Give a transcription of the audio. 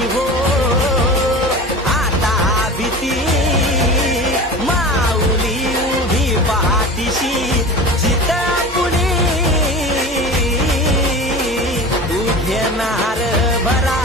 पाठीशी हो आता भीती माऊली उभी पाठीशी जित पुणे तू घेणार भरा